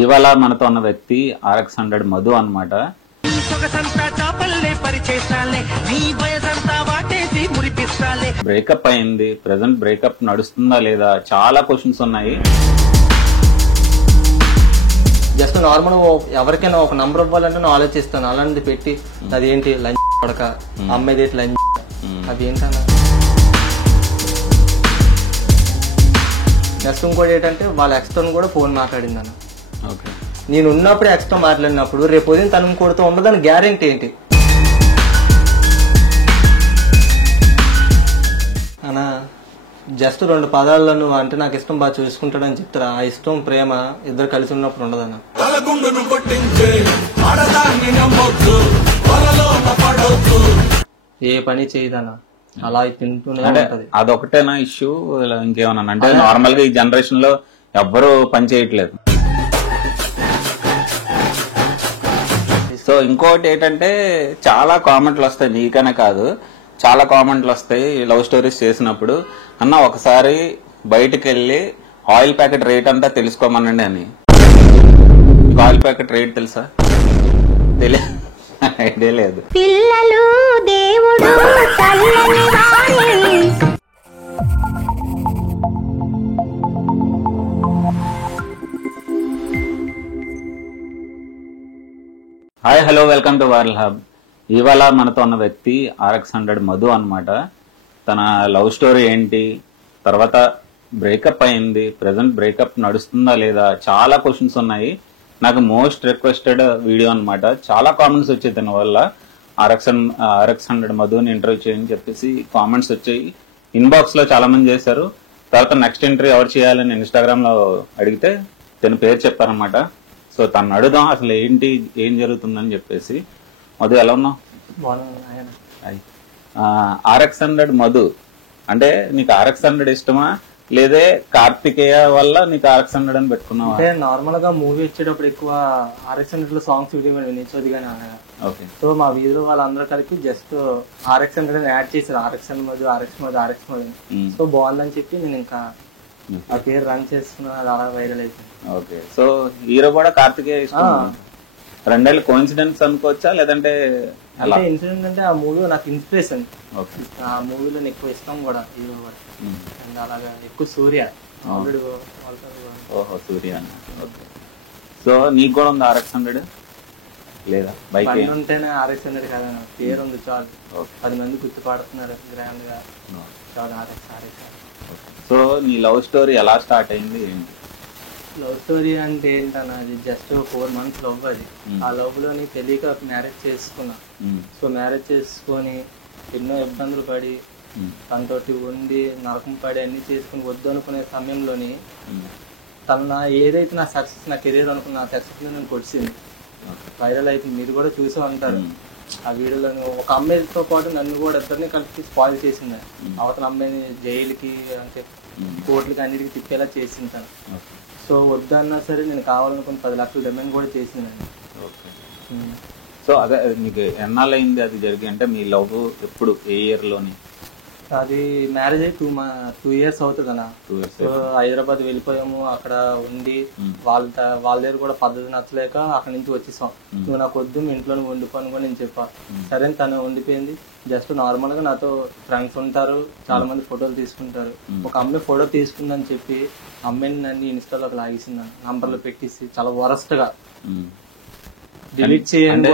ఇవాళ మనతో ఉన్న వ్యక్తి RX100 మధు అన్నమాట. బ్రేకప్ అయింది, ప్రెసెంట్ బ్రేకప్ నడుస్తుందా లేదా, చాలా క్వశ్చన్స్ ఉన్నాయి. జస్ట్ నార్మల్ ఎవరికైనా ఒక నంబర్ ఇవ్వాలంటే నేను ఆలోచిస్తాను, అలాంటిది పెట్టి అదేంటి లంచ్ పడక అమ్మాయిది లంచ్ అది ఏంటన్నా. నెక్స్ట్ ఇంకోటి ఏంటంటే వాళ్ళ ఎక్స్తో కూడా ఫోన్ మాట్లాడింది అన్న. నేను ఉన్నప్పుడు ఎక్స్ట్రా మాట్లాడినప్పుడు రేపు ఉదయం తను కొడుతూ ఉండదని గ్యారెంటీ ఏంటి అన్నా? జస్ట్ 2 పదాల్లో నువ్వు అంటే నాకు ఇష్టం బాగా చూసుకుంటాడని చెప్తారా? ఆ ఇష్టం ప్రేమ ఇద్దరు కలిసి ఉన్నప్పుడు ఉండదన్న. ఏ పని చేయదన్నా, అలా తింటూనే ఉంటది. అదొకటేనా ఇష్యూ, ఇంకేమన్నా? అంటే నార్మల్ గా ఈ జనరేషన్ లో ఎవ్వరు పని చేయట్లేదు. సో ఇంకోటి ఏంటంటే చాలా కామెంట్లు వస్తాయి, నీకనే కాదు చాలా కామెంట్లు వస్తాయి లవ్ స్టోరీస్ చేసినప్పుడు. అన్న ఒకసారి బయటకు వెళ్ళి ఆయిల్ ప్యాకెట్ రేట్ అంతా తెలుసుకోమనండి అని. ఆయిల్ ప్యాకెట్ రేట్ తెలుసా? ఐడియా లేదు. పిల్లలు దేవుడు hi hello welcome to viral hub. ఇవాళ మనతో ఉన్న వ్యక్తి RX100 మధు అన్నమాట. తన లవ్ స్టోరీ ఏంటి, తర్వాత బ్రేకప్ అయింది, ప్రెసెంట్ బ్రేకప్ నడుస్తుందా లేదా, చాలా క్వశ్చన్స్ ఉన్నాయి. నాకు మోస్ట్ రిక్వెస్టెడ్ వీడియో అన్నమాట. చాలా కామెంట్స్ వచ్చాయి తన వల్ల. RX100 మధుని ఇంటర్వ్యూ చేయని చెప్పేసి కామెంట్స్ వచ్చాయి. ఇన్బాక్స్ లో చాలా మంది చేశారు. తర్వాత నెక్స్ట్ ఇంటర్వ్యూ ఎవరు చేయాలని ఇన్స్టాగ్రామ్ లో అడిగితే తన పేరు చెప్పారనమాట. సో తను అడుగుదాం అసలు ఏంటి, ఏం జరుగుతుందని చెప్పేసి. మధు ఎలా ఉన్నావు? RX100 మధు అంటే నీకు RX100 ఇష్టమా, లేదే కార్తికేయ వల్ల నీకు RX100 అని పెట్టుకున్నావా? అంటే నార్మల్ గా మూవీ వచ్చేటప్పుడు ఎక్కువ RX100 లో సాంగ్స్ వీడియో వినించోది కానీ అన్నగా. సో మా వీధిలో వాళ్ళందరూ కలిపి జస్ట్ RX100 అని యాడ్ చేశారు. RX100 Madhu, RX Madhu. So బాగుందని చెప్పి నేను ఇంకా ఆ పేరు రన్ చేస్తున్నా, అది అలా వైరల్ అయిపోయింది. ఓకే, సో హీరో కూడా కార్తికేయ ఇష్టం. రెండేళ్ళు కోఇన్సిడెన్స్ అనుకోవచ్చా, లేదంటే ఇన్సిడెంట్ అంటే ఆ మూవీ నాకు ఇన్స్పిరేషన్. ఆ మూవీలో ఎక్కువ ఇష్టం కూడా హీరో కూడా. అండ్ అలాగా ఎక్కువ సూర్య. ఓహో, సూర్య. ఓకే, సో నీకు కూడా ఉంది RX100 లేదా? బైక్ ఉంటేనే RX100 కదా, పేరు ఉంది చాలు. 10 మంది గుర్తుపడుతున్నారు గ్రాండ్ గా. సో నీ లవ్ స్టోరీ ఎలా స్టార్ట్ అయింది, ఏంటి? లవ్ స్టోరీ అంటే ఏంటన్నా, అది జస్ట్ 4 months లవ్. అది ఆ లవ్ లోని తెలియక మ్యారేజ్ చేసుకున్నా. సో మ్యారేజ్ చేసుకొని ఎన్నో ఇబ్బందులు పడి తనతోటి ఉండి నరకం పడి అన్ని చేసుకుని వద్దు అనుకునే సమయంలోని తన ఏదైతే నా సక్సెస్, నా కెరీర్ అనుకున్న సక్సెస్ నేను కొడిచింది. వైరల్ అయితే మీరు కూడా చూసే ఉంటారు ఆ వీడియోలో. ఒక అమ్మాయితో పాటు నన్ను కూడా ఇద్దరిని కలిపి స్పాయిల్ చేసింది. అవతల అమ్మాయిని జైలుకి అంటే కోర్టులకి అన్నిటికీ తిప్పేలా చేసింటాను. సో వద్దన్నా సరే నేను కావాలనుకుని 10 లక్షలు డిమాండ్ కూడా చేసిందండి. సో అదే మీకు ఎన్నాళ్ళు అయింది అది జరిగి? అంటే మీ లవ్ ఎప్పుడు, ఏ ఇయర్ లోని? అది మ్యారేజ్ అయ్యి 2 years అవుతుంది అన్న. సో హైదరాబాద్ వెళ్ళిపోయాము. అక్కడ ఉండి వాళ్ళ దగ్గర కూడా పద్ధతి నచ్చలేక అక్కడ నుంచి వచ్చేసాం. నువ్వు నాకు వద్దు, మీ ఇంట్లోనే వండుకోని కూడా నేను చెప్పా. సరే తను వండిపోయింది. జస్ట్ నార్మల్ గా నాతో ఫ్రెండ్స్ ఉంటారు, చాలా మంది ఫోటోలు తీసుకుంటారు. ఒక అమ్మాయి ఫోటో తీసుకుందని చెప్పి అమ్మాయిని నన్ను ఇన్స్టాలోకి లాగేసింది, నంబర్లు పెట్టేసి చాలా వరస్ట్ గా డిలీట్ చేయండి.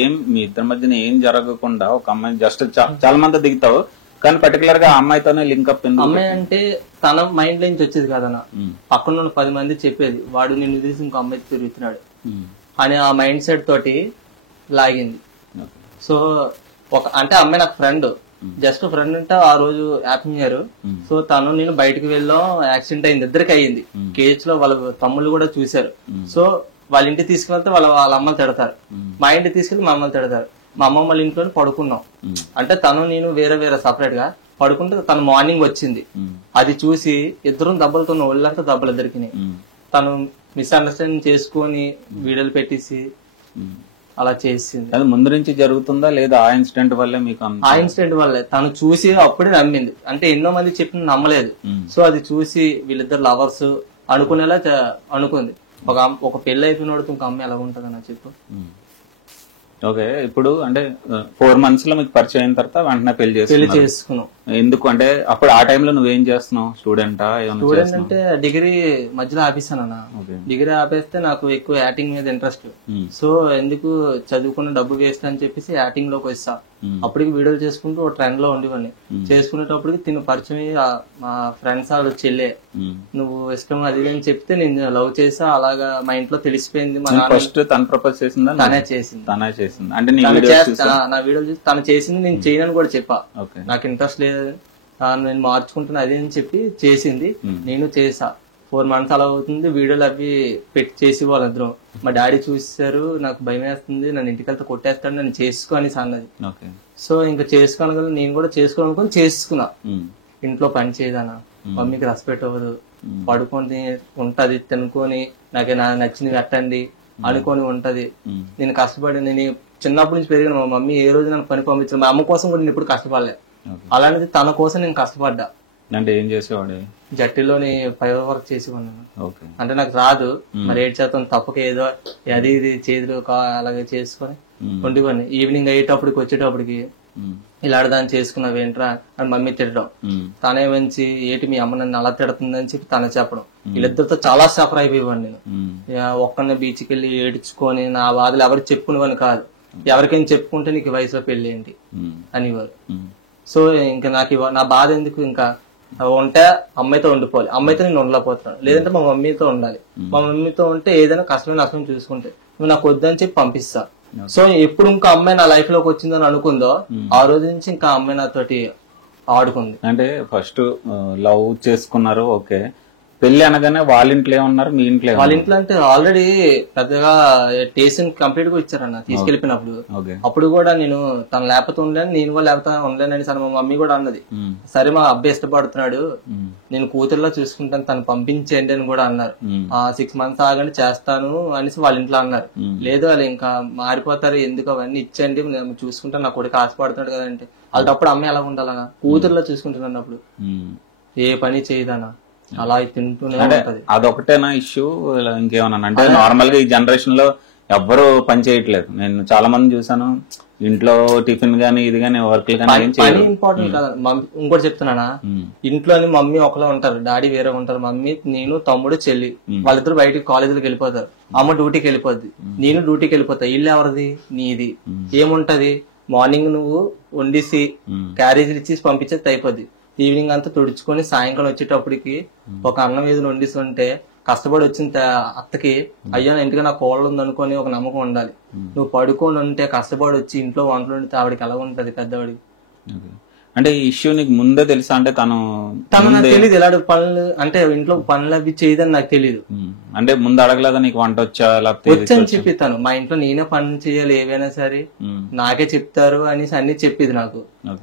ఏం మీ ఇద్దరి మధ్యన ఏం జరగకుండా ఒక అమ్మాయి జస్ట్ చాలా మంది దిగుతావు, కానీ పర్టికులర్ గా అమ్మాయితోనే లింక్ అప్. అమ్మాయి అంటే తన మైండ్ నుంచి వచ్చేది కదన్నా, పక్కన 10 మంది చెప్పేది వాడు నిన్ను తీసి ఇంకో అమ్మాయి తిరుగుతున్నాడు అని ఆ మైండ్ సెట్ తోటి లాగింది. సో అంటే అమ్మాయి నాకు ఫ్రెండ్, జస్ట్ ఫ్రెండ్ అంటే ఆ రోజు హ్యాపీ న్యూ ఇయర్. సో తను నేను బయటకు వెళ్ళాం, యాక్సిడెంట్ అయింది, ఇద్దరికి అయ్యింది. కేజ్ లో వాళ్ళ తమ్ముళ్ళు కూడా చూశారు. సో వాళ్ళ ఇంటికి తీసుకెళ్తే వాళ్ళ అమ్మ తిడతారు, మా ఇంటికి తీసుకెళ్తే మా అమ్మని తిడతారు. మా అమ్మమ్మ వాళ్ళ ఇంట్లో పడుకున్నాం. అంటే తను నేను వేరే సపరేట్ గా పడుకుంటే తను మార్నింగ్ వచ్చింది. అది చూసి ఇద్దరం దెబ్బలతో ఒళ్ళంతా దెబ్బలు ఇద్దరికి. తను మిస్అండర్స్టాండింగ్ చేసుకొని వీడియోలు పెట్టేసి అలా చేసింది. అది ముందు నుంచి జరుగుతుందా లేదా ఆ ఇన్సిడెంట్ వల్లే మీకు? ఆ ఇన్సిడెంట్ వల్లే తను చూసి అప్పుడే నమ్మింది. అంటే ఎన్నో మంది చెప్పిన నమ్మలేదు. సో అది చూసి వీళ్ళిద్దరు లవర్స్ అనుకునేలా అనుకుంది. ఒక పెళ్లి అయిపోయినోడితో ఇంకో అమ్మాయి ఎలా ఉంటదన్న చెప్పు. ఓకే, ఇప్పుడు అంటే 4 months లో మీకు పరిచయం అయిన తర్వాత వెంటనే పెళ్లి చేసుకున్నాం. ఎందుకు అంటే అప్పుడు ఆ టైంలో నువ్వేం చేస్తున్నావు? స్టూడెంటా? స్టూడెంట్ అంటే డిగ్రీ మధ్యలో ఆపేసానన్న. డిగ్రీ ఆపేస్తే నాకు ఎక్కువ యాక్టింగ్ మీద ఇంట్రెస్ట్. సో ఎందుకు చదువుకున్న డబ్బు వేస్ట్ అని చెప్పేసి యాక్టింగ్ లోకి వస్తా. అప్పటికి వీడియోలు చేసుకుంటూ ఒక ట్రెండ్ లో ఉండేవాడిని. చేసుకునేటప్పటికి తిను పరిచయం మా ఫ్రెండ్స్ వాళ్ళు చెల్లె నువ్వు ఇష్టం అది అని చెప్తే నేను లవ్ చేసా. అలాగా మా ఇంట్లో తెలిసిపోయింది. మా ఫస్ట్ తను ప్రపోజ్ చేసిందా? తనే చేసింది. అంటే నా వీడియో చూసి తను చేసింది, నేను చేయనని కూడా చెప్పా. నాకు ఇంట్రెస్ట్ లేదు, నేను మార్చుకుంటున్నా అదే అని చెప్పి చేసింది. నేను చేసా. 4 months అలా అవుతుంది. వీడియోలు అవి పెట్టి చేసి వాళ్ళందరూ మా డాడీ చూసారు. నాకు భయం వేస్తుంది, నన్ను ఇంటికి వెళ్తే కొట్టేస్తాడు, నన్ను చేసుకో అని అన్నది. సో ఇంకా చేసుకోనగల నేను కూడా చేసుకోవాలనుకుని చేసుకున్నా. ఇంట్లో పని చేయదానా, మమ్మీకి రెస్పెక్ట్ అవ్వదు, పడుకొని ఉంటది, తినుకొని నాకు నచ్చినవి పెట్టండి అనుకొని ఉంటది. నేను కష్టపడి నేను చిన్నప్పటి నుంచి పెరిగిన మా మమ్మీ ఏ రోజు నన్ను పని పంపించాను. మా అమ్మ కోసం కూడా నేను ఎప్పుడు కష్టపడలే. అలాంటిది తన కోసం నేను కష్టపడ్డా. అంటే ఏం చేసేవాడు? జట్టిలోని ఫైబర్ వర్క్ చేసి ఉన్నాను. అంటే నాకు రాదు, మరి 8% తప్పక ఏదో అది ఇది చేతులు అలాగే చేసుకొని ఉండిపోయి ఈవినింగ్ అయ్యేటప్పటికి వచ్చేటప్పటికి ఇలా దాన్ని చేసుకున్నావు ఏంట్రా అని మమ్మీ తిట్టడం. తనే మంచి ఏటి మీ అమ్మ నన్ను అలా తిడుతుందని చెప్పి తన చెప్పడం. వీళ్ళిద్దరితో చాలా సఫర్ అయిపోయేవాడిని నేను. ఒక్కరిని బీచ్కి వెళ్ళి ఏడ్చుకొని నా బాధలు ఎవరికి చెప్పుకునేవాడిని కాదు. ఎవరికైనా చెప్పుకుంటే నీకు వయసులో పెళ్లి ఏంటి అనేవారు. సో ఇంకా నాకు నా బాధ ఎందుకు, ఇంకా ఉంటే అమ్మాయితో ఉండిపోవాలి, అమ్మాయితో నేను ఉండలేకపోతున్నాను, లేదంటే మా మమ్మీతో ఉండాలి. మా మమ్మీతో ఉంటే ఏదైనా కష్టమైన నష్టం చూసుకుంటే నువ్వు నాకు వద్దని చెప్పి పంపిస్తా. సో ఎప్పుడు ఇంకా అమ్మాయి నా లైఫ్ లోకి వచ్చిందని అనుకుందో ఆ రోజు నుంచి ఇంకా అమ్మాయి నాతోటి ఆడుకుంది. అంటే ఫస్ట్ లవ్ చేసుకున్నారు, ఓకే. పెళ్లి అనగానే వాళ్ళ ఇంట్లో ఏమన్నారు, మీ ఇంట్లో? వాళ్ళ ఇంట్లో అంటే ఆల్రెడీ పెద్దగా టేస్ట్ కంప్లీట్ గా ఇచ్చారన్న తీసుకెళ్లిపోయినప్పుడు. అప్పుడు కూడా నేను తను లేకపోతే ఉండలేను, నేను కూడా లేకపోతే ఉండలేనని సరే మా మమ్మీ కూడా అన్నది. సరే మా అబ్బాయి ఇష్టపడుతున్నాడు, నేను కూతురులో చూసుకుంటాను, తను పంపించేయండి అని కూడా అన్నారు. 6 months ఆగండి చేస్తాను అనేసి వాళ్ళ ఇంట్లో అన్నారు. లేదు వాళ్ళు ఇంకా మారిపోతారు, ఎందుకు అవన్నీ ఇచ్చేయండి నేను చూసుకుంటాను, నా కొడుకు ఆశపడుతున్నాడు కదంటే వాళ్ళతో అప్పుడు అమ్మాయి ఎలా ఉండాలన్నా, కూతురులో చూసుకుంటున్నప్పుడు ఏ పని చేయదనా, అలా తింటూనే ఉంటది. అదొకటేనా ఇష్యూ? ఇంకేమన్నా అంటే నార్మల్ గా ఈ జనరేషన్ లో ఎవ్వరు పని చేయట్లేదు. నేను చాలా మంది చూసాను, ఇంట్లో టిఫిన్ గానీ ఇది గానీ వర్క్ పని ఇంపార్టెంట్ కదా. ఇంకోటి చెప్తున్నానా, ఇంట్లోని మమ్మీ ఒకలా ఉంటారు, డాడీ వేరే ఉంటారు. మమ్మీ, నేను, తమ్ముడు, చెల్లి వాళ్ళిద్దరు బయటికి కాలేజీలకు వెళ్ళిపోతారు. అమ్మ డ్యూటీకి వెళ్ళిపోద్ది, నేను డ్యూటీకి వెళ్ళిపోతా. ఇల్లు ఎవరిది? నీది. ఏముంటది, మార్నింగ్ నువ్వు వండిసి క్యారేజీలు ఇచ్చి పంపించేది అయిపోద్ది. ఈవినింగ్ అంతా తుడుచుకొని సాయంకాలం వచ్చేటప్పటికి ఒక అన్నం ఏదో వండిస్తుంటే కష్టపడి వచ్చిన అత్తకి అయ్యో నా ఇంటికి నా కోళ్ళు ఉంది అనుకొని ఒక నమ్మకం ఉండాలి. నువ్వు పడుకొని ఉంటే కష్టపడి వచ్చి ఇంట్లో వంటలు వండితే ఆవిడకి ఎలా ఉంటది పెద్దవాడికి. అంటే ఈ ఇష్యూ నీకు ముందే తెలుసా? అంటే తను నాకు తెలియదు ఇలాంటి పనులు, అంటే ఇంట్లో పనులు అవి చేయదని నాకు తెలియదు. అంటే ముందు అడగలేదా నీకు వంట వచ్చా? వచ్చని చెప్పి తను మా ఇంట్లో నేనే పని చేయాలి ఏవైనా సరే నాకే చెప్తారు అనేసి అన్ని చెప్పేది నాకు.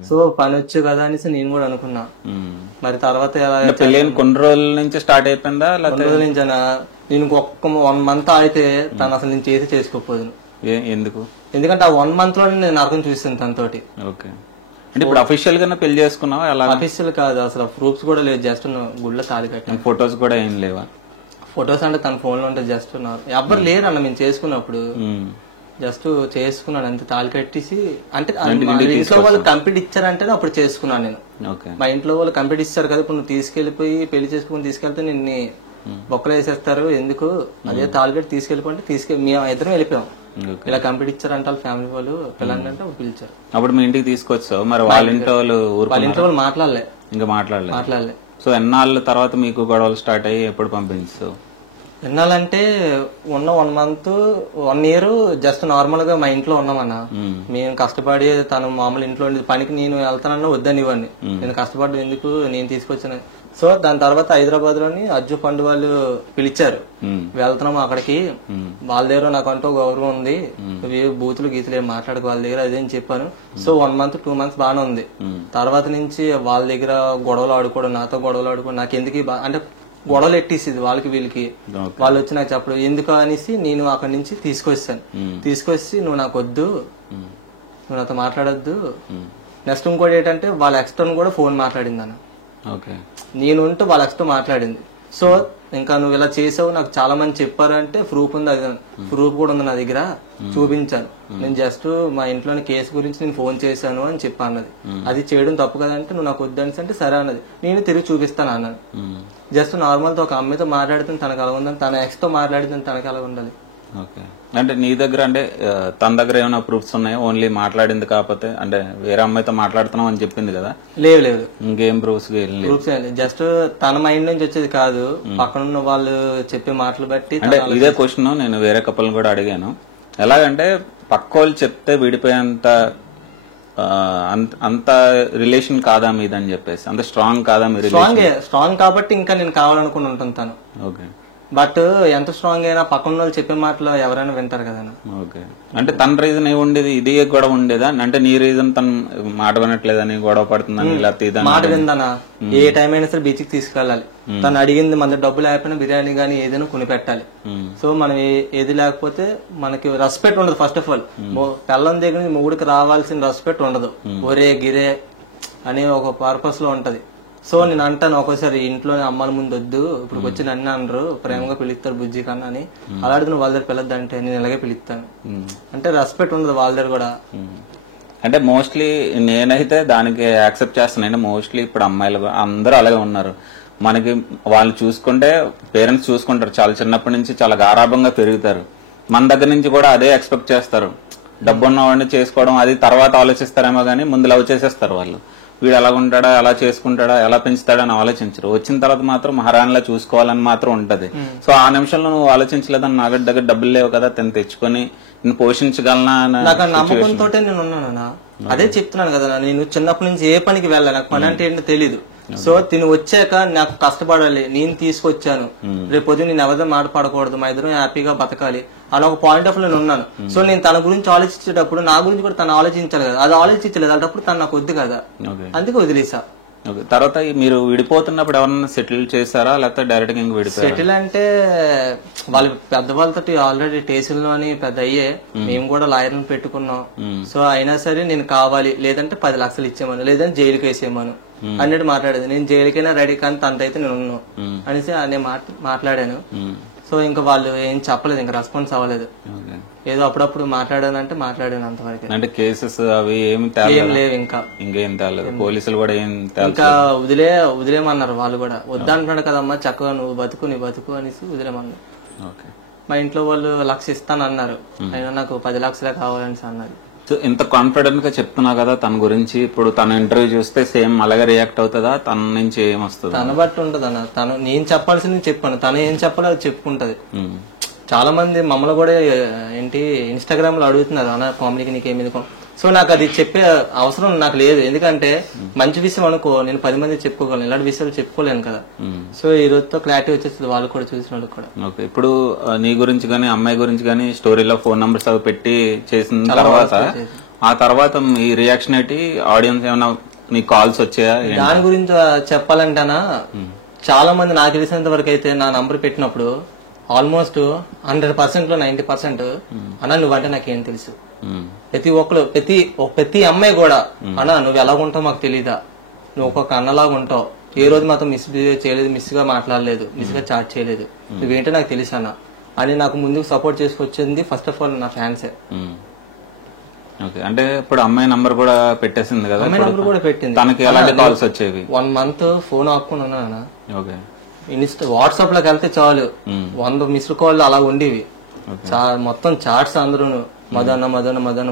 సో పని వచ్చు కదా అనేసి నేను కూడా అనుకున్నా. మరి తర్వాత కొన్ని రోజుల నుంచి స్టార్ట్ అయిపోయిందా? కొన్ని రోజుల నుంచి నేను ఒక్క 1 month అయితే తను అసలు నేను చేసుకోకపోదును. ఎందుకు? ఎందుకంటే ఆ 1 month లోనే నేను అర్థం చూసాను తనతోటి. ఓకే. అంటే ఇప్పుడు అఫీషియల్ గా పెళ్లి చేసుకున్నావా? అలా అఫీషియల్ కాదు, అసలు ప్రూఫ్స్ కూడా లేదు, జస్ట్ గుళ్ళ తాళి కట్టాను. ఫొటోస్ కూడా ఏం లేవా? ఫొటోస్ అంటే తన ఫోన్ లో ఉంటే జస్ట్ ఎవ్వరు లేరు అన్న. మేము చేసుకున్నప్పుడు జస్ట్ చేసుకున్నాను అంతే, తాళి కట్టేసి. అంటే ఇంట్లో వాళ్ళు కంప్లీట్ ఇచ్చారంటే అప్పుడు చేసుకున్నాను నేను. మా ఇంట్లో వాళ్ళు కంప్లీట్ ఇచ్చారు కదా, ఇప్పుడు నువ్వు తీసుకెళ్లిపోయి పెళ్లి చేసుకుని తీసుకెళ్తే నిన్ను బొక్కలు వేసేస్తారు ఎందుకు, అదే తాళి కట్టి తీసుకెళ్లిపోతే మేము ఇద్దరం వెళ్ళిపోయాం. ఇలా కంప్లీట్ ఇచ్చారంటే వాళ్ళ ఫ్యామిలీ వాళ్ళు పిల్లలంటే అప్పుడు పిలిచారు. అప్పుడు మీ ఇంటికి తీసుకొచ్చావు, మరి వాళ్ళ ఇంట్లో వాళ్ళు మాట్లాడలే, ఇంకా మాట్లాడలే. సో ఎన్నాళ్ళ తర్వాత మీకు గొడవలు స్టార్ట్ అయ్యి ఎప్పుడు పంపించావు? ఎన్నాళ్ళంటే ఉన్న 1 month 1 year జస్ట్ నార్మల్ గా మా ఇంట్లో ఉన్నామన్నా. మేము కష్టపడి తను మామూలు ఇంట్లో పనికి నేను వెళ్తానన్నా వద్దని ఇవ్వండి, నేను కష్టపడ్డా ఎందుకు, నేను తీసుకొచ్చాను. సో దాని తర్వాత హైదరాబాద్ లోని అజ్జు పండు వాళ్ళు పిలిచారు, వెళ్తున్నాము అక్కడికి, వాళ్ళ దగ్గర నాకంటూ గౌరవం ఉంది, బూతులు గీతులు ఏం మాట్లాడకు వాళ్ళ దగ్గర అదే అని చెప్పాను. సో 1 month 2 months బాగానే ఉంది. తర్వాత నుంచి వాళ్ళ దగ్గర గొడవలు ఆడుకోవడం, నాతో గొడవలు ఆడుకోవడం, నాకు ఎందుకు అంటే గొడవలు ఎట్టేసేది వాళ్ళకి వీళ్ళకి. వాళ్ళు వచ్చి నాకు చెప్పడం ఎందుకు అనేసి నేను అక్కడి నుంచి తీసుకొచ్చాను. తీసుకొచ్చి నువ్వు నాకు వద్దు, నువ్వు నాతో మాట్లాడొద్దు. నెక్స్ట్ ఇంకోటి ఏంటంటే వాళ్ళ ఎక్స్టర్న్ కూడా ఫోన్ మాట్లాడింది అన్న. నేను ఉంటూ వాళ్ళ ఎక్స్తో మాట్లాడింది. సో ఇంకా నువ్వు ఇలా చేసావు నాకు చాలా మంది చెప్పారు అంటే ప్రూఫ్ ఉంది, అది ప్రూఫ్ కూడా ఉంది నా దగ్గర, చూపించాను. నేను జస్ట్ మా ఇంట్లోని కేసు గురించి నేను ఫోన్ చేశాను అని చెప్పి అన్నది. అది చేయడం తప్పు కదంటే నువ్వు నాకు వద్దని అంటే సరే అన్నది. నేను తిరిగి చూపిస్తాను అన్నది. జస్ట్ నార్మల్ తో ఒక అమ్మాయితో మాట్లాడితే తనకు అలా ఉందని, తన ఎక్స్ తో మాట్లాడితే తనకు అలా ఉండాలి. ఓకే, అంటే నీ దగ్గర అంటే తన దగ్గర ఏమైనా ప్రూఫ్స్ ఉన్నాయా? ఓన్లీ మాట్లాడింది కాకపోతే అంటే వేరే అమ్మాయితో మాట్లాడుతున్నావు అని చెప్పింది కదా? లేదు లేదు, ఇంకేం ప్రూఫ్స్? ప్రూఫ్స్ జస్ట్ తన మైండ్ నుంచి వచ్చేది కాదు, పక్కన ఉన్న వాళ్ళు చెప్పే మాటలు బట్టి. అంటే ఇదే క్వశ్చన్ నేను వేరే కపుల్ కూడా అడిగాను. ఎలాగంటే పక్క వాళ్ళు చెప్తే విడిపోయేంత అంత రిలేషన్ కాదా మీదని చెప్పేసి, అంత స్ట్రాంగ్ కాదా మీరు? స్ట్రాంగ్ కాబట్టి ఇంకా నేను కావాలనుకుని ఉంటాను తను. ఓకే, బట్ ఎంత స్ట్రాంగ్ అయినా పక్కన వాళ్ళు చెప్పే మాటలు ఎవరైనా వింటారు కదా. ఓకే, అంటే తన రీజన్ ఏమి ఉండేది? ఇది గొడవ ఉండేదా? అంటే నీ రీజన్ తను మాట వినట్లేదని గొడవ పడుతుందని మాట విందనా? ఏ టైం అయినా సరే బీచ్కి తీసుకెళ్ళాలి. తను అడిగింది మన డబ్బు లేకపోయినా బిర్యానీ గానీ ఏదైనా కొని పెట్టాలి. సో మనం ఏది లేకపోతే మనకి రెస్పెక్ట్ ఉండదు. ఫస్ట్ ఆఫ్ ఆల్ పిల్లం దగ్గర నుంచి మొగుడికి రావాల్సిన రెస్పెక్ట్ ఉండదు. ఒరే గిరే అనే ఒక పర్పస్ లో ఉంటది. సో నేను అంటాను ఒక్కోసారి ఇంట్లో అమ్మాల ముందు వద్దు, ఇప్పుడు వచ్చి నన్ను అనరు, ప్రేమగా పిలుస్తారు బుజ్జి కన్నా అని. అలాంటి నువ్వు వాళ్ళ దగ్గర పిల్లద్దు అంటే నేను ఇలాగే పిలుస్తాను. అంటే రెస్పెక్ట్ ఉండదు వాళ్ళ దగ్గర కూడా. అంటే మోస్ట్లీ నేనైతే దానికి యాక్సెప్ట్ చేస్తాను. మోస్ట్లీ ఇప్పుడు అమ్మాయిలు అందరూ అలాగే ఉన్నారు. మనకి వాళ్ళు చూసుకుంటే పేరెంట్స్ చూసుకుంటారు, చాలా చిన్నప్పటి నుంచి చాలా గారాభంగా పెరుగుతారు. మన దగ్గర నుంచి కూడా అదే ఎక్స్పెక్ట్ చేస్తారు. డబ్బు ఉన్నవాడిని చేసుకోవడం అది తర్వాత ఆలోచిస్తారేమో కానీ ముందు లవ్ చేసేస్తారు వాళ్ళు. వీడు ఎలా ఉంటాడా, ఎలా చేసుకుంటాడా, ఎలా పెంచుతాడా అని ఆలోచించరు. వచ్చిన తర్వాత మాత్రం మహారాణిలా చూసుకోవాలని మాత్రం ఉంటది. సో ఆ నిమిషంలో నువ్వు ఆలోచించలేదని, నా దగ్గర డబ్బులు లేవు కదా తను తెచ్చుకొని నేను పోషించగలనా నాకు నమ్మకంతో నేను ఉన్నాను. అదే చెప్తున్నాను కదా, నేను చిన్నప్పటి నుంచి ఏ పనికి వెళ్ళాలి, నాకు పని అంటే ఏంటో తెలీదు. సో తిని వచ్చాక నాకు కష్టపడాలి, నేను తీసుకొచ్చాను, రేపు పొద్దున నేను ఎవరితో మాట పడకూడదు, మా ఇద్దరం హ్యాపీగా బతకాలి అని ఒక పాయింట్ ఆఫ్ నేను ఉన్నాను. సో నేను తన గురించి ఆలోచించేటప్పుడు నా గురించి కూడా తను ఆలోచించాలి కదా. అది ఆలోచించలేదు, అలాంటప్పుడు తను నాకు వద్దు కదా, అందుకే వదిలేసా. తర్వాత మీరు విడిపోతున్నప్పుడు ఎవరన్నా సెటిల్ చేశారా లేకపోతే డైరెక్ట్ గా ఇంకా విడిపోయారా? సెటిల్ అంటే వాళ్ళు పెద్దవాళ్ళతో ఆల్రెడీ స్టేషన్లోని పెద్ద అయ్యే, మేము కూడా లాయర్ని పెట్టుకున్నాం. సో అయినా సరే నేను కావాలి, లేదంటే 10 లక్షలు ఇచ్చేమను, లేదంటే జైలుకి వేసేయమను అన్నట్టు మాట్లాడేది. నేను జైలుకైనా రెడీ కానీ తనతో నేను ఉన్నాను అనేసి నేను మాట్లాడాను. సో ఇంకా వాళ్ళు ఏం చెప్పలేదు, ఇంకా రెస్పాన్స్ అవ్వలేదు. ఏదో అప్పుడప్పుడు మాట్లాడానంటే మాట్లాడాను అంతవరకు. అంటే కేసెస్ అవి ఏం లేవు, ఇంకా ఇంకేం తేలేదు. పోలీసులు కూడా ఏం ఇంకా వదిలేమన్నారు. వాళ్ళు కూడా వద్దంటున్నాడు కదమ్మా, చక్కగా నువ్వు బతుకు అనేసి వదిలేమన్నారు. మా ఇంట్లో వాళ్ళు 1 లక్ష ఇస్తానన్నారు, అయినా నాకు 10 లక్షలే కావాలని అన్నారు. సో ఇంత కాన్ఫిడెంట్ గా చెప్తున్నా కదా తన గురించి, ఇప్పుడు తన ఇంటర్వ్యూ చూస్తే సేమ్ అలాగే రియాక్ట్ అవుతుందా? తన నుంచి ఏమొస్తుంది? తన బట్టి ఉంటది అన్న. తను నేను చెప్పాల్సింది చెప్పాను, తను ఏం చెప్పాలో అది చెప్పుకుంటది. చాలా మంది మమ్మల్ని కూడా ఏంటి ఇన్స్టాగ్రామ్ లో అడుగుతున్నారు, అన్న కామెడీకి నీకేమి. సో నాకు అది చెప్పే అవసరం నాకు లేదు, ఎందుకంటే మంచి విషయం అనుకో నేను 10 మంది చెప్పుకోగలను, ఇలాంటి విషయాలు చెప్పుకోలేను కదా. సో ఈ రోజుతో క్లారిటీ వచ్చేస్తుంది వాళ్ళు కూడా, చూసిన వాళ్ళకి కూడా. ఓకే, ఇప్పుడు నీ గురించి గానీ అమ్మాయి గురించి గానీ స్టోరీలో ఫోన్ నంబర్స్ అవి పెట్టి చేసిన తర్వాత ఆ తర్వాత ఈ రియాక్షన్ ఏంటి? ఆడియన్స్ ఏమైనా నీ కాల్స్ వచ్చాయా? దాని గురించి చెప్పాలంటేనా, చాలా మంది నాకు తెలిసినంత వరకు అయితే నా నంబర్ పెట్టినప్పుడు ఆల్మోస్ట్ 100% లో 90% అన్నా నువ్వంటే నాకేం తెలుసు. ప్రతి ఒక్కరు ప్రతి అమ్మాయి కూడా అన్నా నువ్వు ఎలా ఉంటావు మాకు తెలీదా, నువ్వు ఒక్కొక్క అన్నలాగా ఉంటావు, ఏ రోజు మాత్రం మిస్బిహేవ్ చేయలేదు, మిస్ గా మాట్లాడలేదు, మిస్ గా చాట్ చేయలేదు, నువ్వేంటో నాకు తెలుసు అన్న అని నాకు ముందుకు సపోర్ట్ చేసుకొచ్చింది ఫస్ట్ ఆఫ్ ఆల్ నా ఫ్యాన్సే. అంటే ఇప్పుడు అమ్మాయి నంబర్ కూడా పెట్టేసింది కదా? అమ్మాయి నంబర్ కూడా పెట్టింది. తనకి ఎలాంటి కాల్స్ వచ్చేవి? 1 month ఫోన్ ఆపుకుని ఉన్నాను. వాట్సాప్ లోకి వెళ్తే చాలు 100 మిస్డ్ కాల్ అలా ఉండేవి. మొత్తం చాట్స్ అందరూ మదన్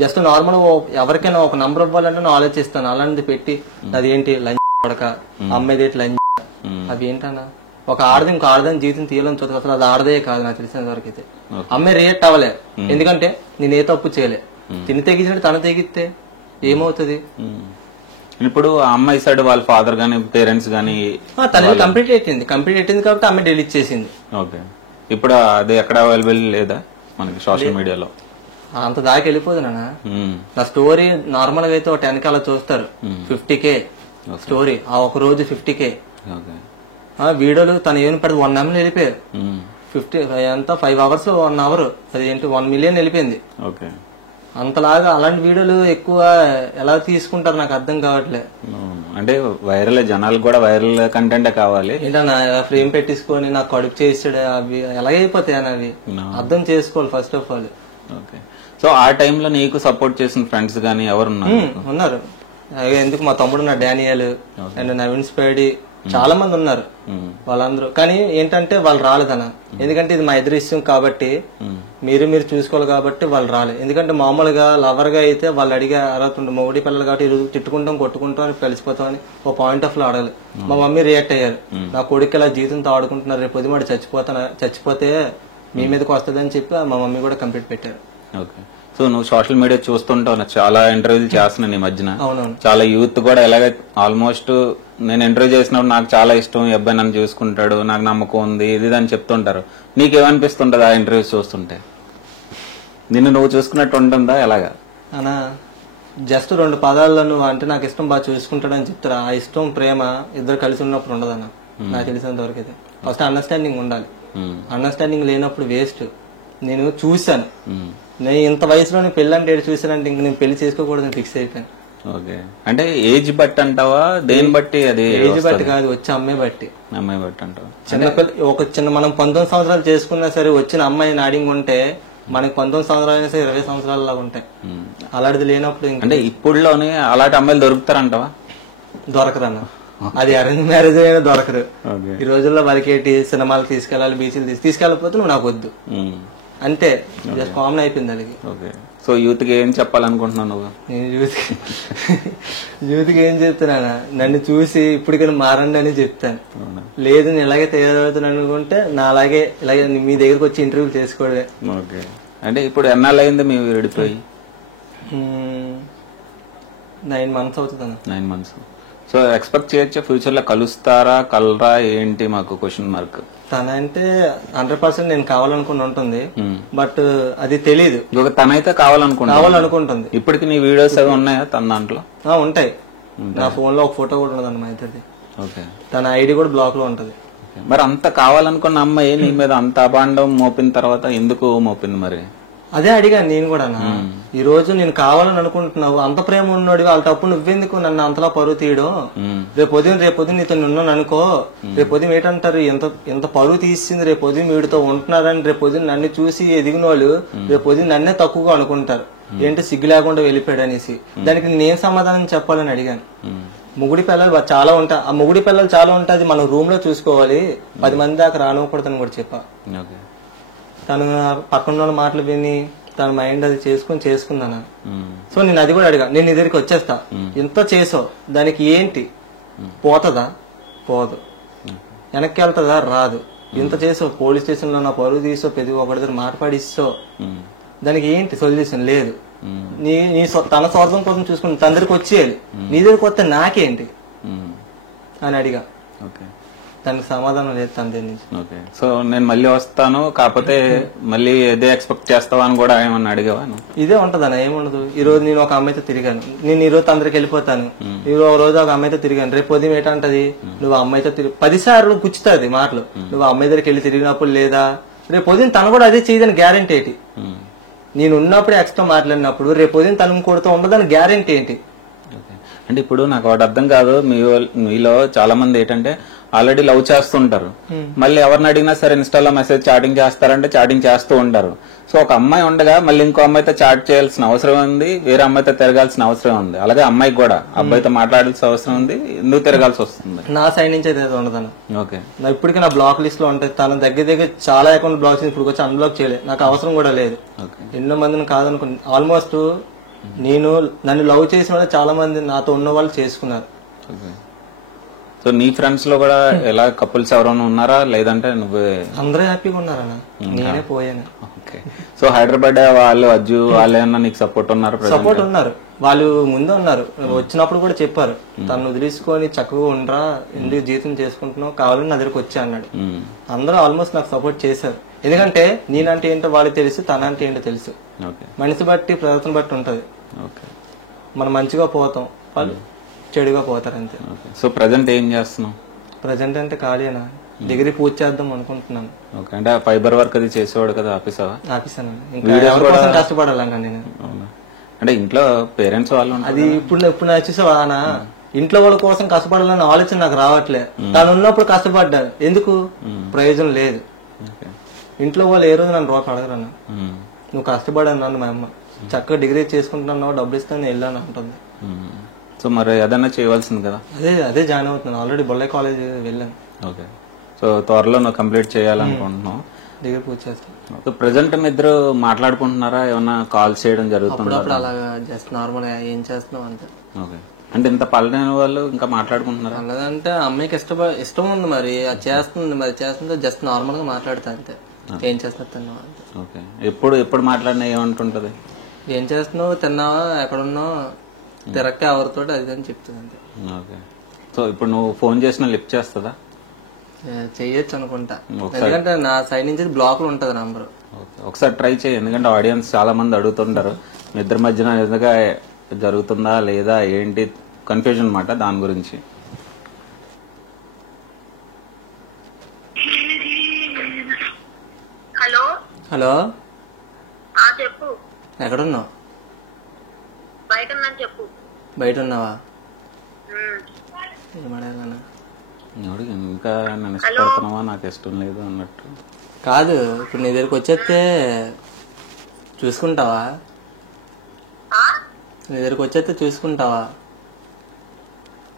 జస్ట్ నార్మల్ ఎవరికైనా ఒక నంబర్ ఇవ్వాలంటే నేను ఆలోచిస్తాను. అలాంటిది పెట్టి అదేంటి లంచ్ పడక అమ్మాయిది లంచ్, అవి ఏంటన్నా ఒక ఆడది ఇంకో ఆడదని జీవితం తీయాలని చూద్దాం. అసలు అది ఆడదే కాదు నాకు తెలిసినంత వరకు అయితే. అమ్మాయి రియాక్ట్ అవ్వలే, ఎందుకంటే నేను ఏ తప్పు చేయలే. తిని తెగించినట్టు తన తెగిస్తే ఏమవుతుంది? ఇప్పుడు ఆ అమ్మాయి సైడ్ వాళ్ళ ఫాదర్ గానీ పేరెంట్స్ గానీ తల్లి కంప్లీట్ అయిపోయింది కాబట్టి అమ్మాయి డిలీట్ చేసింది. ఓకే, ఇప్పుడు అది ఎక్కడ అవైలబుల్ లేదా మనకి సోషల్ మీడియాలో? అంత దాకా వెళ్ళిపోదు నా స్టోరీ. నార్మల్ గా అయితే ఒక 10K అలా చూస్తారు, 50K స్టోరీ ఆ ఒక రోజు 50K. వీడియోలు తను ఏమి పెడితే 1 MB వెళ్ళిపోయారు. 5 hours 1 hour అది ఏంటి 1 million వెళ్ళిపోయింది. అంతలాగా అలాంటి వీడియోలు ఎక్కువ ఎలా తీసుకుంటారు నాకు అర్థం కావట్లేదు. అంటే వైరల్ జనాలకు కూడా వైరల్ కంటెంట్ కావాలి. ఏంటన్నా ఫ్రేమ్ పెట్టించుకొని నాకు కడుపు చేసాడు అవి ఎలాగైపోతాయి అని అవి అర్థం చేసుకోవాలి first of all. Okay. So ఆ టైంలో నీకు సపోర్ట్ చేసిన ఫ్రెండ్స్ గానీ ఎవరున్నారు? ఉన్నారు. ఎందుకు మా తమ్ముడు నా డానియల్ అండ్ నవీన్ స్పైడీ చాలా మంది ఉన్నారు. వాళ్ళందరూ కానీ ఏంటంటే వాళ్ళు రాలేదన్న. ఎందుకంటే ఇది మా ఇద్దరి ఇష్టం కాబట్టి మీరు చూసుకోవాలి కాబట్టి వాళ్ళు రాలేదు. ఎందుకంటే మామూలుగా లవర్ గా అయితే వాళ్ళు అడిగే అర్హత ఉంటుంది. మొగుడి పిల్లలు కాబట్టి ఈరోజు తిట్టుకుంటాం కొట్టుకుంటాం అని కలిసిపోతాం అని ఓ పాయింట్ ఆఫ్ లో అడగాలి. మా మమ్మీ రియాక్ట్ అయ్యారు. నా కొడుకు ఇలా జీతంతో ఆడుకుంటున్నారు, రేపు పొద్దు మాట చచ్చిపోతే మీ మీదకి వస్తుంది అని చెప్పి మా మమ్మీ కూడా కంప్లీట్ పెట్టారు. ఓకే. సో నువ్వు సోషల్ మీడియా చూస్తుంటావు, చాలా ఇంటర్వ్యూలు చేస్తున్నాను ఈ మధ్యన. అవునవును. చాలా యూత్ కూడా ఎలాగ ఆల్మోస్ట్ నేను ఇంటర్వ్యూ చేసినప్పుడు నాకు చాలా ఇష్టం, ఈ అబ్బాయి నన్ను చూసుకుంటాడు, నాకు నమ్మకం ఉంది, ఇది అని చెప్తుంటారు. నీకేమనిపిస్తుంటది ఆ ఇంటర్వ్యూస్ చూస్తుంటే? నిన్ను నువ్వు చూసుకున్నట్టు ఉంటుందా ఎలాగా? అనా జస్ట్ 2 పదాల్లో నువ్వు అంటే నాకు ఇష్టం బాగా చూసుకుంటాడని చెప్తారా. ఆ ఇష్టం ప్రేమ ఇద్దరు కలిసి ఉన్నప్పుడు ఉండదన్న. నాకు తెలిసినంత వరకు అయితే ఫస్ట్ అండర్స్టాండింగ్ ఉండాలి. అండర్స్టాండింగ్ లేనప్పుడు వేస్ట్. నేను చూశాను, నేను ఇంత వయసులో పెళ్లి అంటే చూసానంటే ఇంక నేను పెళ్లి చేసుకోకూడదని ఫిక్స్ అయిపోయాను. ఓకే. అంటే ఏజ్ బట్టి అంటావా, దేని బట్టి? అది ఏజ్ బట్టి కాదు, వచ్చే అమ్మాయి బట్టి. అమ్మాయి బట్టి అంటావా? చిన్న మనం 19 సంవత్సరాలు చేసుకున్నా సరే వచ్చిన అమ్మాయి నాడింగ్ ఉంటే మనకి 19 సంవత్సరాలు అయినా సరే 20 సంవత్సరాల లాగా ఉంటాయి. అలాంటిది లేనప్పుడు అంటే ఇప్పుడులోనే అలాంటి అమ్మాయిలు దొరుకుతారంటావా? దొరకరన్న. అది అరేంజ్ మ్యారేజ్ అయినా దొరకరు. ఈ రోజుల్లో వాళ్ళకేటి సినిమాలు తీసుకెళ్ళాలి, బీచ్లు తీసుకెళ్ళకపోతే నువ్వు నాకు వద్దు అంతే. జస్ట్ కామన్ అయిపోయింది అది. సో యూత్ కి ఏం చెప్పాలనుకుంటున్నావు నువ్వు? నేను యూత్ కి ఏం చెప్తున్నానా, నన్ను చూసి ఇప్పటికైనా మారండి అని చెప్తాను. లేదు నేను ఇలాగే తయారవుతున్నాను అనుకుంటే నా అలాగే ఇలాగే మీ దగ్గరకు వచ్చి ఇంటర్వ్యూ చేసుకోవడమే. ఓకే. అంటే ఇప్పుడు ఎన్నాళ్ళు అయింది మీ విడిపోయి? 9 months అవుతుంది. 9 months. సో ఎక్స్పెక్ట్ చేయొచ్చా ఫ్యూచర్ లో కలుస్తారా, కలరా ఏంటి? మాకు క్వశ్చన్ మార్క్. తన అంటే 100% నేను కావాలనుకుని ఉంటుంది, బట్ అది తెలీదు. తనైతే కావాలనుకుంటుంది. ఇప్పటికి నీ వీడియోస్ అవి ఉన్నాయా తన దాంట్లో? ఉంటాయి. నా ఫోన్ లో ఒక ఫోటో కూడా ఉండదు అన్న ఇద్దరిది. ఓకే. తన ఐడి కూడా బ్లాక్ లో ఉంటది. మరి అంత కావాలనుకున్న అమ్మాయి నీ మీద అంత అభాండం మోపిన తర్వాత ఎందుకు మోపింది మరి? అదే అడిగాను నేను కూడా. ఈ రోజు నేను కావాలని అనుకుంటున్నావు, అంత ప్రేమ ఉన్నాడు వాళ్ళటప్పుడు నువ్వెందుకు నన్ను అంతలా పరువు తీయడం? రేపొద్దు నీతో ఉన్నాను అనుకో, రేపొద్దు ఏంటంటారు ఎంత పరువు తీసింది, రేపొద్దు వీడితో ఉంటున్నారని రేపొద్దు నన్ను చూసి ఎదిగిన వాళ్ళు రేపొద్దు నన్నే తక్కువగా అనుకుంటారు. ఏంటి సిగ్గు లేకుండా వెళ్ళిపోయాడు అనేసి. దానికి నేను సమాధానం చెప్పాలని అడిగాను. ముగుడి పిల్లలు చాలా ఉంటాయి. ఆ ముగుడి పిల్లలు చాలా ఉంటాయి, అది మనం రూమ్ లో చూసుకోవాలి, 10 మంది దాకా రానివ్వకూడదని కూడా చెప్పా. తను పక్కన మాటలు విని తన మైండ్ అది చేసుకున్నాను. సో నేను అది కూడా అడిగా, నేను నీ దగ్గరికి వచ్చేస్తా, ఇంత చేసావు దానికి ఏంటి? పోతుందా? పోదు. వెనక్కి వెళ్తుందా? రాదు. ఇంత చేసావు, పోలీస్ స్టేషన్ లో నా పరువు తీసో, పెద్ద ఒకటి దగ్గర మాట్లాడిస్తో, దానికి ఏంటి సొల్యూషన్? లేదు. తన స్వార్థం కోసం చూసుకుని తన దగ్గరికి వచ్చేయాలి, నీ దగ్గరికి వస్తే నాకేంటి అని అడిగా. దానికి సమాధానం లేదు తన దగ్గర నుంచి. ఓకే. సో నేను మళ్ళీ వస్తాను, కాకపోతే మళ్ళీ ఇదే ఎక్స్పెక్ట్ చేస్తావా అని కూడా ఏమన్నా అడిగావా? ఇదే ఉంటది అన్న, ఏముండదు. ఈ రోజు నేను ఒక అమ్మాయితో తిరిగాను, నేను ఈ రోజు అందరికి వెళ్ళిపోతాను, ఈ రోజు ఒక అమ్మాయితో తిరిగాను, రేపు ఉదయం ఏంటంటది నువ్వు అమ్మాయితో 10 సార్లు గుచ్చుతుంది మాటలు. నువ్వు అమ్మాయి దగ్గరికి వెళ్ళి తిరిగినప్పుడు లేదా రేపు ఉదయం తను కూడా అదే చేయదని గ్యారెంటీ ఏంటి? నేను ఉన్నప్పుడు ఎక్స్ట్రా మాట్లాడినప్పుడు రేపు ఉదయం తను కొడుతూ ఉండదని గ్యారెంటీ ఏంటి? అంటే ఇప్పుడు నాకు ఒకటి అర్థం కాదు, మీలో చాలా మంది ఏంటంటే ఆల్రెడీ లవ్ చేస్తుంటారు, మళ్ళీ ఎవరిని అడిగినా సరే ఇన్స్టాలో మెసేజ్ చాటింగ్ చేస్తారంటే చాటింగ్ చేస్తూ ఉంటారు. సో ఒక అమ్మాయి ఉండగా మళ్ళీ ఇంకో అమ్మాయితో చాట్ చేయాల్సిన అవసరం ఉంది, వేరే అమ్మాయితో తిరగాల్సిన అవసరం ఉంది. అలాగే అమ్మాయికి కూడా అబ్బాయితో మాట్లాడాల్సిన అవసరం ఉంది, ఎందుకు తిరగాల్సి వస్తుంది? నా సైడ్ నుంచి అయితే ఉండదు. ఓకే. ఇప్పటికీ నా బ్లాక్ లిస్ట్ లో ఉంటాయి. తన దగ్గర చాలా అకౌంట్ బ్లాక్ చేసి ఇప్పుడు వచ్చి అన్బ్లాక్ చేయలేదు, నాకు అవసరం కూడా లేదు. ఎన్నో మందిని కాదనుకున్నా. ఆల్మోస్ట్ నన్ను లవ్ చేసిన వాళ్ళు చాలా మంది నాతో ఉన్న వాళ్ళు చేసుకున్నారు. సో నీ ఫ్రెండ్స్ లో కూడా ఎలా కపుల్స్ ఎవరైనా ఉన్నారా, లేదంటే నువ్వే? అందరూ హ్యాపీగా ఉన్నారన్న, నేనే పోయాను. ఓకే. సో హైదరాబాద్ వాళ్ళు అజ్జు వాళ్ళు ఏమన్నా నీకు సపోర్ట్ ఉన్నారు? సపోర్ట్ ఉన్నారు, వాళ్ళు ముందే ఉన్నారు. వచ్చినప్పుడు కూడా చెప్పారు, తను వదిలేసుకొని చక్కగా ఉండరా, ఎందుకు జీతం చేసుకుంటున్నావు, కావాలని నా దగ్గరకు వచ్చా అన్నాడు. అందరూ ఆల్మోస్ట్ నాకు సపోర్ట్ చేశారు. ఎందుకంటే నేనంటే ఏంటో వాళ్ళకి తెలుసు, తనంటే ఏంటో తెలుసు. మనిషి బట్టి ప్రవర్తన బట్టి ఉంటది. మనం మంచిగా పోతాం, వాళ్ళు చెడుగా పోతారు అంతే. సో ప్రజెంట్ ఏం చేస్తున్నావు? ప్రజెంట్ అంటే ఖాళీనా, డిగ్రీ పూర్తి చేద్దాం అనుకుంటున్నాను. అంటే ఫైబర్ వర్క్ అది చేసేవాడు కదా, ఆఫీసాను. కష్టపడాలన్నా నేను. అంటే ఇంట్లో పేరెంట్స్ వాళ్ళు ఉంటారు. అది ఇప్పుడు చూసావా అన్న, ఇంట్లో వాళ్ళ కోసం కష్టపడాలన్న ఆలోచన నాకు రావట్లే. తను ఉన్నప్పుడు కష్టపడ్డాను, ఎందుకు ప్రయోజనం లేదు. ఇంట్లో వాళ్ళు ఏ రోజు నన్ను రూపాయి అడగరన్న. నువ్వు కష్టపడాను నన్ను మా అమ్మ చక్కగా డిగ్రీ చేసుకుంటున్నావు, డబ్బులు ఇస్తాను వెళ్ళాను అంటుంది. సో మరి ఏదన్నా చేయవలసింది కదా. అదే జాయిన్ అవుతున్నాను, ఆల్రెడీ బొల్లై కాలేజ్ వెళ్ళాను. ఓకే, సో త్వరలో నువ్వు కంప్లీట్ చేయాలనుకుంటున్నావు, డిగ్రీ పూర్తి చేస్తాను. సో ప్రెసెంట్ మీ ఇద్దరు మాట్లాడుకుంటున్నారా, ఏమన్నా కాల్స్ చేయడం జరుగుతుందా? అప్పుడు అలాగా జస్ట్ నార్మల్ గా ఏం చేస్తున్నావు అంతే. ఓకే, అంటే ఇంత పల్లెని వాళ్ళు ఇంకా మాట్లాడుకుంటున్నారా? అలాగంటే అమ్మాయికి ఇష్టం ఉంది, మరి అది చేస్తుంది, మరి చేస్తుంటే జస్ట్ నార్మల్ గా మాట్లాడతా అంతే. ఏం చేస్తున్నా తిన్నావా అంతే. ఓకే, ఎప్పుడు మాట్లాడినా ఏమంటుంటది? ఏం చేస్తున్నావు, తిన్నావా, ఎక్కడున్నావు, తిరక్క ఎవరితో అది అని చెప్తుంది అంతే. ఓకే, సో ఇప్పుడు నువ్వు ఫోన్ చేసినా లిఫ్ట్ చేస్తుందా? చెయ్యొచ్చు అనుకుంటా, ఎందుకంటే నా సైడ్ నుంచి బ్లాక్ లో ఉంటది నంబర్. ఒకసారి ట్రై చేయి, ఎందుకంటే ఆడియన్స్ చాలా మంది అడుగుతుంటారు మీ ఇద్దరి మధ్యన నిజంగా జరుగుతుందా లేదా ఏంటి కన్ఫ్యూజన్ అన్నమాట, దాని గురించి. హలో హలో, చెప్పు. ఎక్కడున్నావు? బయట ఉన్నాను, చెప్పు. బయట ఉన్నావా? ఏమడగానా ఇంకా నన్ను ఇష్టపడుతున్నావా, నాకు ఇష్టం లేదు అన్నట్టు. కాదు, ఇప్పుడు నీ దగ్గరికి వచ్చేస్తే చూసుకుంటావా? నీ దగ్గరికి వచ్చేస్తే చూసుకుంటావా?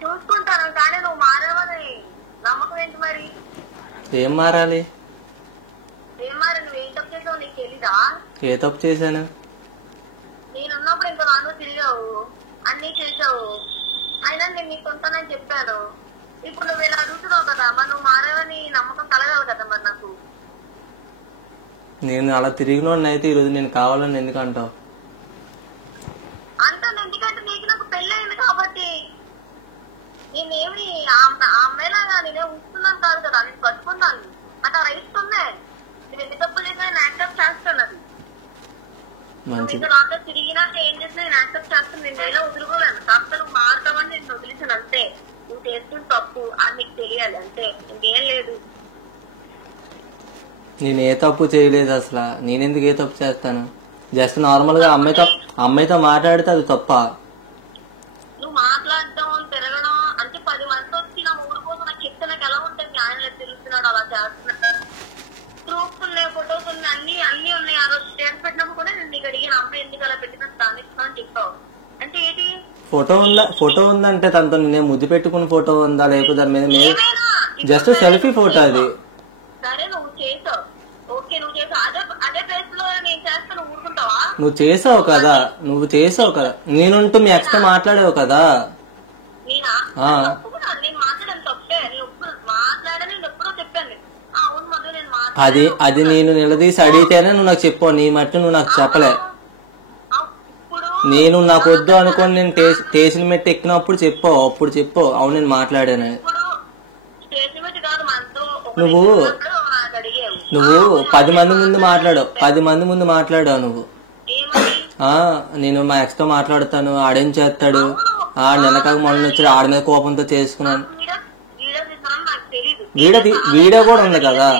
చూసుకుంటాను, కానీ నువ్వు మారేవని నమ్మకం ఏంటి మరి? ఏం మారాలి? ఏం మారి, నువ్వు ఏం తప్పు చేసావు నీకు తెలీదా? ఏ తప్పు చేశాను? నేనున్నప్పుడు ఇంకా నాన్న తిరిగావు, అన్ని చేసావు, అయినా నేను నీకు ఉంటానని చెప్పాను. ఇప్పుడు నువ్వు ఇలా అడుగుతున్నావు కదా, మరి నువ్వు మారేవని నమ్మకం కలగాలి కదా మరి నాకు. నేను అలా తిరిగినోడిని అయితే ఈరోజు నేను కావాలని ఎందుకు అంటావు? అంటాను, ఎందుకంటే నీకు నాకు పెళ్ళి అయింది కాబట్టి. నేనేమి ఆ అమ్మాయిలాగా నేనే ఉంచుతున్నాను కాదు కదా, నేను బతుకున్నాను, నాకు ఆ రైట్స్ ఉన్నాయి. నేను ఎన్ని తప్పులు చేసినా నేను యాక్సెప్ట్ చేస్తాను. అది ఇంకా నాతో తిరిగినా ఏం చేసినా నేను యాక్సెప్ట్ చేస్తాను, నేను నేనే వదులుకోలేను. కాస్త నువ్వు మారుతావని నేను వదిలేసాను అంతే. నువ్వు చేస్తున్న తప్పు అది నీకు తెలియాలి అంతే, ఇంకేం లేదు. నేను ఏ తప్పు చేయలేదు అసలు, నేనెందుకు ఏ తప్పు చేస్తాను? జస్ట్ నార్మల్ గా అమ్మాయితో మాట్లాడితే అది తప్ప? నువ్వు మాట్లాడటం తిరగడం అంటే 10 మంది వచ్చి నా ఊరు కోసం నాకు చెప్తే నాకు ఎలా ఉంటుంది? ఆయన తిరుగుతున్నాడు, అలా చేస్తున్నాడు, ప్రూఫ్స్ ఉన్నాయి, ఫొటోస్ ఉన్నాయి, అన్ని ఉన్నాయి. ఆ రోజు స్టేట్ పెట్టినప్పుడు కూడా నేను నీకు అడిగిన అమ్మాయి ఎందుకు అలా పెట్టిన స్థానిస్తాను అని చెప్పావు. అంటే ఏంటి ఫోటో ఉందంటే తనతో నేను ముద్దు పెట్టుకున్న ఫోటో ఉందా, లేకపోతే దాని మీద జస్ట్ సెల్ఫీ ఫోటో అది. సరే నువ్వు చేసావు, ఓకే నువ్వు చేసావు, అదే ప్లేస్ లో నేను చేస్తాను, ఊరుకుంటావా? నువ్వు చేసావు కదా, నేనుంటూ మీ ఎక్స్ తో మాట్లాడావు కదా. నేనా నేను మాట్లాడాను తప్పే, నేను మాట్లాడాను, నేను ఎప్పుడో చెప్పాను. అవును మొదలు నేను అది నేను నిలదీసి అడిగితేనే నువ్వు నాకు చెప్పావు, నీ మట్టి నువ్వు నాకు చెప్పలే. నేను నాకు వద్దు అనుకోని నేను స్టేషన్ మెట్టి ఎక్కినప్పుడు చెప్పావు, అప్పుడు చెప్పావు అవును నేను మాట్లాడాను. నువ్వు 10 మంది ముందు మాట్లాడావు నువ్వు. నేను మా ఎక్స్ తో మాట్లాడతాను, ఆడేం చేస్తాడు, వెనకాల మొన్న వచ్చాడు, ఆడి మీద కోపంతో చేసుకున్నాను. వీడియో కూడా ఉంది కదా.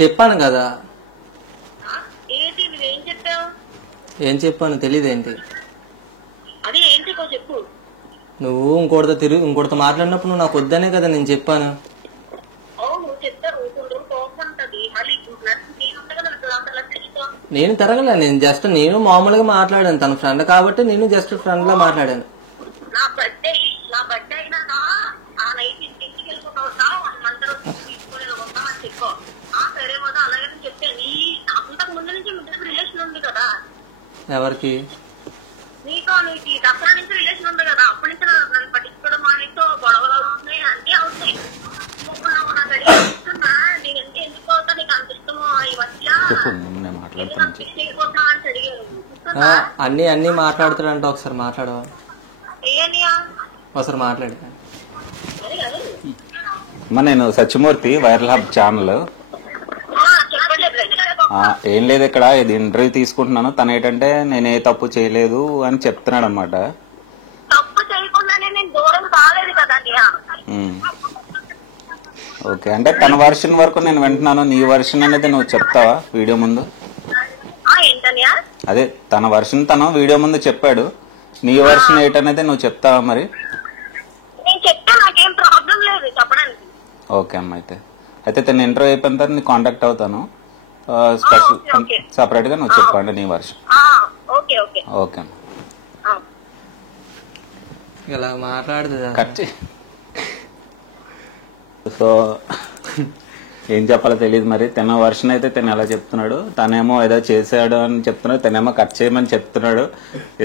చెప్పాను కదా. ఏం చెప్పాను తెలీదేంటి? నువ్వు ఇంకోటితో మాట్లాడినప్పుడు నువ్వు నాకు వద్దనే కదా నేను చెప్పాను. నేను తిరగలే, నేను మామూలుగా మాట్లాడాను, తన ఫ్రెండ్ కాబట్టి నేను జస్ట్ ఫ్రెండ్ లా మాట్లాడాను. ఎవరికి? అన్ని మాట్లాడుతాడంట. ఒకసారి మాట్లాడవా? ఒకసారి మాట్లాడు. నేను సత్యమూర్తి, వైరల్ హబ్ ఛానల్. ఏం లేదు, ఇక్కడ ఇది ఇంటర్వ్యూ తీసుకుంటున్నాను. తను ఏంటంటే నేను ఏ తప్పు చేయలేదు అని చెప్తున్నాడు అనమాట. ఓకే, అంటే తన వర్షన్ వరకు నేను వింటున్నాను, నీ వర్షన్ అనేది నువ్వు చెప్తావా వీడియో ముందు? ఏంటనియా? అదే తన వర్షన్ తను వీడియో ముందు చెప్పాడు, నీ వర్షన్ ఏంటనేది నువ్వు చెప్తావా మరి? నేను చెప్తే నాకేం ప్రాబ్లం లేదు చెప్పడానికి. ఓకే అమ్మ, అయితే తను ఇంటర్వ్యూ అయిపోయిన తర్వాత నీకు కాంటాక్ట్ అవుతాను, స్పెషల్ సపరేట్ గా నువ్వు చెప్పండి నీ వర్షన్. ఓకే ఓకే ఓకే అమ్మ. ఇలా మాట్లాడుతుంది. కట్ చేయి. సో ఏం చెప్పాలో తెలియదు మరి, తన వర్షన్ అయితే తను ఎలా చెప్తున్నాడు, తనేమో ఏదో చేశాడు అని చెప్తున్నాడు, తనేమో కట్ చేయమని చెప్తున్నాడు.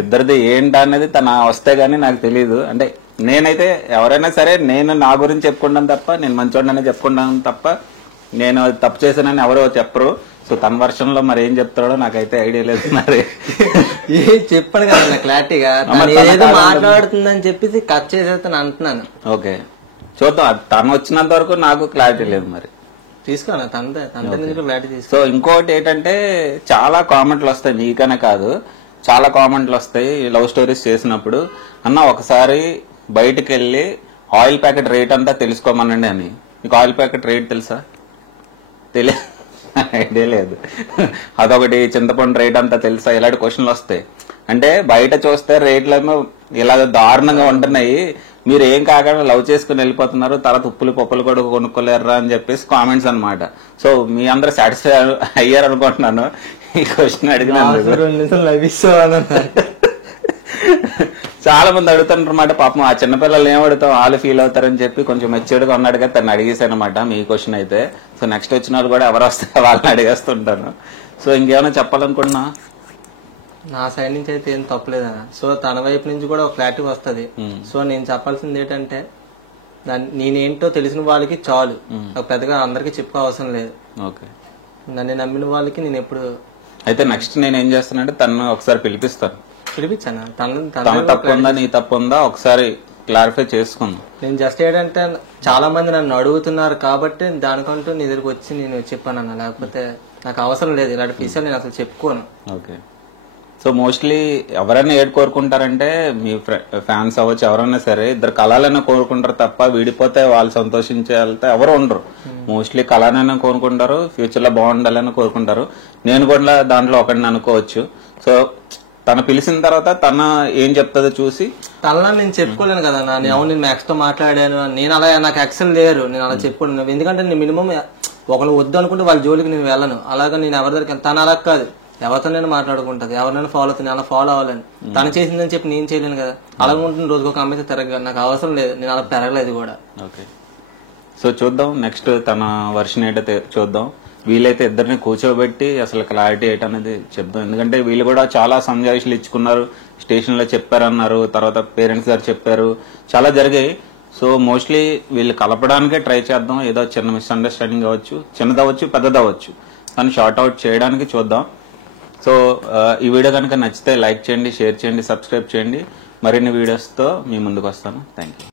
ఇద్దరిది ఏంటి అనేది తన వస్తే గానీ నాకు తెలియదు. అంటే నేనైతే ఎవరైనా సరే నేను నా గురించి చెప్పుకుంటాను తప్ప, నేను మంచోడనే చెప్పుకుంటాను తప్ప, నేను తప్పు చేశానని ఎవరో చెప్పరు. సో తన వర్షన్ లో మరి ఏం చెప్తాడో నాకైతే ఐడియా లేదు మరి. ఏం చెప్పాను కదా క్లారిటీగా, ఏదో మాట్లాడుతుందని చెప్పేసి కట్ చేసేస్తాను అంటున్నాను. ఓకే, చూద్దాం, తను వచ్చినంత వరకు నాకు క్లారిటీ లేదు మరి. తీసుకోనా తన క్లారిటీ తీసుకో. సో ఇంకోటి ఏంటంటే చాలా కామెంట్లు వస్తాయి, నీకనే కాదు చాలా కామెంట్లు వస్తాయి లవ్ స్టోరీస్ చేసినప్పుడు, అన్న ఒకసారి బయటకు వెళ్ళి ఆయిల్ ప్యాకెట్ రేట్ అంతా తెలుసుకోమనండి అని. మీకు ఆయిల్ ప్యాకెట్ రేట్ తెలుసా? ఐడియా లేదు. అదొకటి, చింతపండు రేట్ అంతా తెలుసా? ఇలాంటి క్వశ్చన్లు వస్తాయి. అంటే బయట చూస్తే రేట్లేమో ఇలా దారుణంగా ఉంటున్నాయి, మీరు ఏం కాకుండా లవ్ చేసుకుని వెళ్ళిపోతున్నారు, తర్వాత ఉప్పులు పప్పులు కూడా కొనుక్కోలేరా అని చెప్పేసి కామెంట్స్ అనమాట. సో మీ అందరూ సాటిస్ఫై అయ్యారు అనుకుంటున్నాను ఈ క్వశ్చన్ అడిగినందుకు. చాలా మంది అడుగుతారు అనమాట, పాపం ఆ చిన్నపిల్లలు ఏం అడుగుతాం వాళ్ళు ఫీల్ అవుతారని చెప్పి కొంచెం మెచ్యూర్డ్ గా ఉన్నాడుగా తను అడిగేశాను అనమాట మీ క్వశ్చన్ అయితే. సో నెక్స్ట్ వచ్చిన వాళ్ళు కూడా ఎవరు వస్తారో వాళ్ళని అడిగేస్తుంటాను. సో ఇంకేమైనా చెప్పాలనుకుంటున్నా? నా సైడ్ నుంచి అయితే ఏం తప్పలేదన్న. సో తన వైపు నుంచి కూడా ఒక క్లారిటీ వస్తుంది. సో నేను చెప్పాల్సింది ఏంటంటే నేనేంటో తెలిసిన వాళ్ళకి చాలు, పెద్దగా అందరికి చెప్పే అవసరం లేదు. ఓకే, నన్ను నమ్మిన వాళ్ళకి నేను ఎప్పుడు. అయితే నెక్స్ట్ నేను ఏం చేస్తానంటే తను ఒకసారి పిలిపిస్తాను. పిలిపించాను. తన తప్పు ఉందా నీ తప్పు ఉందా ఒకసారి క్లారిఫై చేసుకుందాం. నేను జస్ట్ ఏంటంటే చాలా మంది నన్ను అడుగుతున్నారు కాబట్టి దానికంటూ నీ దగ్గరికి వచ్చి నేను చెప్పానన్న, లేకపోతే నాకు అవసరం లేదు ఇలాంటి విషయాలు నేను అసలు చెప్పుకోను. ఓకే, సో మోస్ట్లీ ఎవరైనా ఏడు కోరుకుంటారంటే మీ ఫ్యాన్స్ అవ్వచ్చు ఎవరైనా సరే, ఇద్దరు కళాలైనా కోరుకుంటారు తప్ప విడిపోతే వాళ్ళు సంతోషించే వెళ్తే ఎవరు ఉండరు. మోస్ట్లీ కళానైనా కోరుకుంటారు, ఫ్యూచర్ లో బాగుండాలని కోరుకుంటారు. నేను కూడా దాంట్లో ఒకటిని అనుకోవచ్చు. సో తను పిలిచిన తర్వాత తన ఏం చెప్తుందో చూసి తనలా నేను చెప్పుకోలేను కదా నేను నేను మ్యాక్స్ తో మాట్లాడాను, నేను అలా నాకు యాక్సెల్ లేరు, నేను అలా చెప్పుకోలేను. ఎందుకంటే నేను మినిమం ఒకళ్ళు వద్దు అనుకుంటే వాళ్ళ జోలికి నేను వెళ్ళను. అలాగా నేను ఎవరి దగ్గరికి తను అలా కాదు, ఎవరితో నేను మాట్లాడుకుంటది, ఎవరినైనా ఫాలో అవుతుంది, అలా ఫాలో అవ్వాలని. తను చేసిందని చెప్పి నేను చేయలేను కదా. అలా ఉంటుంది రోజుకు ఒక అమ్మాయితో తిరగ, నాకు అవసరం లేదు, నేను అలా పెరగలేదు కూడా. ఓకే, సో చూద్దాం నెక్స్ట్ తన వర్షన్ ఏంటో చూద్దాం. వీలైతే ఇద్దరిని కూర్చోబెట్టి అసలు క్లారిటీ ఏంటనేది చెప్దాం. ఎందుకంటే వీళ్ళు కూడా చాలా సంజాయిషులు ఇచ్చుకున్నారు, స్టేషన్ లో చెప్పారన్నారు, తర్వాత పేరెంట్స్ గారు చెప్పారు, చాలా జరిగాయి. సో మోస్ట్లీ వీళ్ళు కలపడానికే ట్రై చేద్దాం. ఏదో చిన్న మిస్అండర్స్టాండింగ్ అవ్వచ్చు, చిన్నదవచ్చు పెద్దదవచ్చు, కానీ షార్ట్ అవుట్ చేయడానికి చూద్దాం. సో ఈ వీడియో కనుక నచ్చితే లైక్ చేయండి, షేర్ చేయండి, సబ్స్క్రైబ్ చేయండి. మరిన్ని వీడియోస్తో మీ ముందుకు వస్తాను. Thank you.